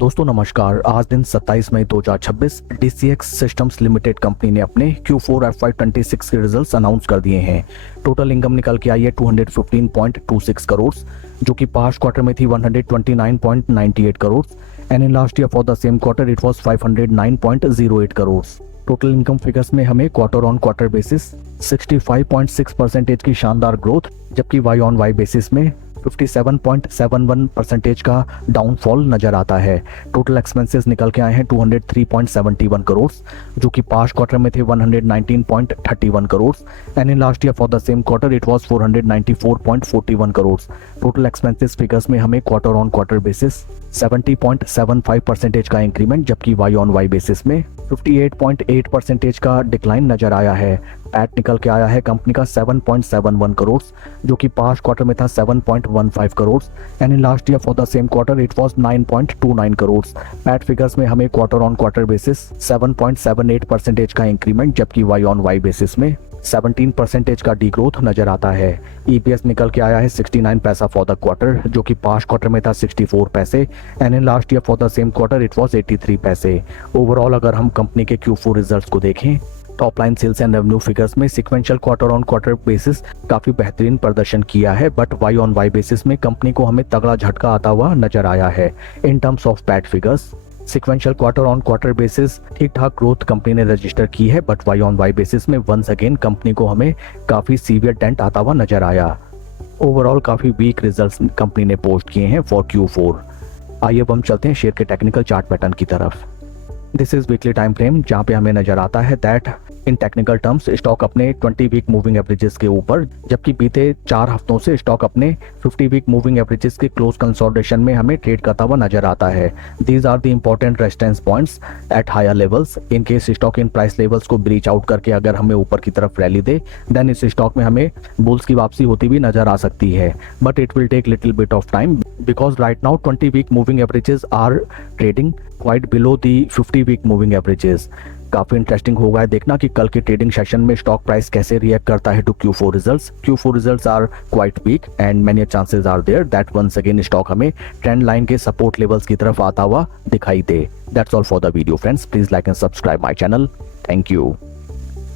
दोस्तों नमस्कार। आज दिन 27 मई 2026 DCX सिस्टम्स लिमिटेड कंपनी ने अपने Q4 FY26 के रिजल्ट्स अनाउंस कर दिए हैं। टोटल इनकम निकल के आई है 215.26 करोड़, जो कि पास्ट क्वार्टर में थी 129.98 crore and in last year for the same quarter it was 509.08 crore. Total income figures में हमें क्वार्टर ऑन क्वार्टर बेसिस 65.6% की शानदार ग्रोथ, जबकि वाई ऑन वाई बेसिस में 57.71% का डाउनफॉल नजर आता है। टोटल एक्सपेंसेस निकल के आए हैं 203.71 करोड़, जो कि पास्ट क्वार्टर में थे 119.31 crore and in last year for the same quarter it was 494.41 crore. Total expenses figures में हमें क्वार्टर ऑन क्वार्टर बेसिस 70.75% का इंक्रीमेंट, जबकि वाई ऑन वाई बेसिस में 58.8% का डिक्लाइन नजर आया है। पैट निकल के आया है कंपनी का 7.71 करोड़, जो कि पास्ट क्वार्टर में था 7.15 crore and in last year for the same quarter it was 9.29 crore. PAT figures में हमें क्वार्टर ऑन क्वार्टर बेसिस 7.78% का इंक्रीमेंट, जबकि वाई ऑन वाई बेसिस में 17% का डीग्रोथ नजर आता है। EPS निकल के आया है 69 पैसा फॉर द क्वार्टर, जो कि पास्ट क्वार्टर में था 64 पैसे and in last year for the same quarter it was 83 पैसे। ओवरऑल अगर हम कंपनी के Q4 रिजल्ट्स को देखें, top line sales and revenue figures में sequential quarter on quarter basis काफी बेहतरीन प्रदर्शन किया है, but Y on Y basis में कंपनी को हमें तगड़ा झटका आता हुआ नजर आया है। In terms of PAT figures sequential quarter on quarter basis ठीक ठाक ग्रोथ कंपनी ने रजिस्टर की है, but Y on Y basis में वंस अगेन कंपनी को हमें काफी सीवियर डेंट आता हुआ नजर आया। ओवरऑल काफी वीक रिजल्ट्स कंपनी ने पोस्ट किए हैं फॉर Q4। आइए अब हम चलते हैं शेयर के टेक्निकल चार्ट पैटर्न की तरफ। This is weekly time frame, जहां पे हमें नजर आता है that in technical terms stock अपने 20 वीक मूविंग एवरेजेस के ऊपर, जबकि बीते 4 हफ्तों से स्टॉक अपने 50 वीक मूविंग एवरेजेस के क्लोज कंसोलिडेशन में हमें ट्रेड करता हुआ नजर आता है। These are the important resistance points at higher levels. In case stock इन प्राइस लेवल्स को ब्रीच आउट करके अगर हमें ऊपर की तरफ रैली दे, देन इस स्टॉक में हमें बुल्स की वापसी होती भी नजर आ सकती है, but it will take little bit of time because right now 20 week moving averages are trading quite below the 50 week moving averages. काफी इंटरेस्टिंग होगा देखना कि कल के ट्रेडिंग सेशन में स्टॉक प्राइस कैसे रिएक्ट करता है to Q4 results. Q4 results are quite weak and many chances are there that once again stock हमें ट्रेंड लाइन के सपोर्ट लेवल्स की तरफ आता हुआ दिखाई दे। That's all for the video friends, please like and subscribe my channel. Thank you.